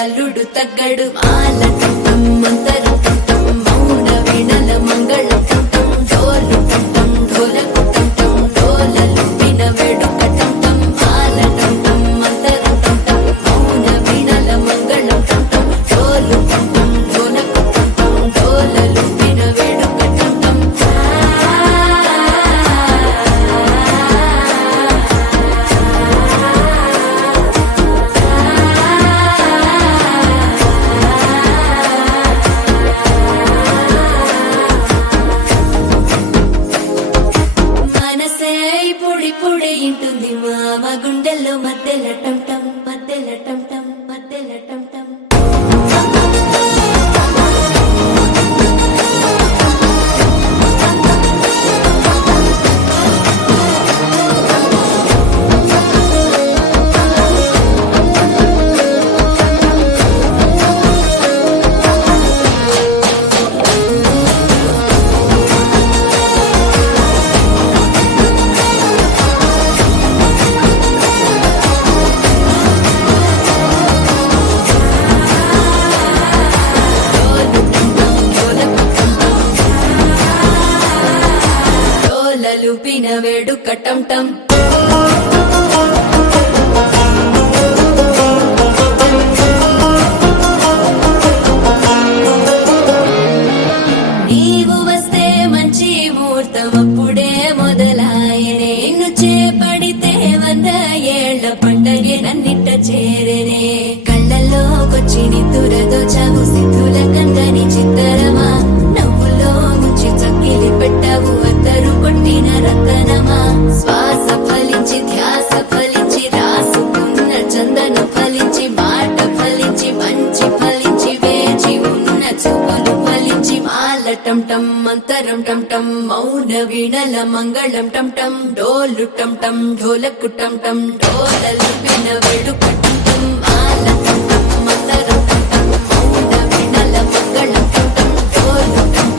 అల్లుడు తగ్గడు మాలటం మంతరం టం మౌన వీణల మంగళం టం డోలు టం ఢోలకు టం డోలలు విన వేడుక టం మాలటం మంతరం టం మౌన వీణల మంగళం టం డోలు టం ఢోలకు టం డోలలు విన వేడుక టం పొడి ఇంటుంది మామ గుండెల్లో మధ్యల టం టం మధ్యల టం టం మధ్యల టం టం లూపిన వేడుక టం టం నీవు వస్తే మంచి ముహూర్తం అప్పుడే మొదలాయనే నిన్ను చేపడితే 100 ఏళ్ల పండగే నన్నిట్ట చేరేనే కళ్ళల్లోకొచ్చి నిద్దురదోచావు సిద్ధుల కందని చిత్తరమా నవ్వులో ముంచి చక్కిలి పెట్టావు అద్దరు కొట్టిన రతనమా శ్వాస ఫలించి ధ్యాస ఫలించి రాసుకున్న చందన ఫలించి మాట ఫలించి మంచి ఫలించి వేచి ఉన్న చూపులు ఫలించి మాలటం టం మంతరం టం టం మౌన వీణల మంగళం టం టం డోలు టం టం ఢోలకు టం టం డోలలు విన వేడుక టం టం మాలటం టం మంతరం టం టం మౌన వీణల మంగళం టం టం డోలు టం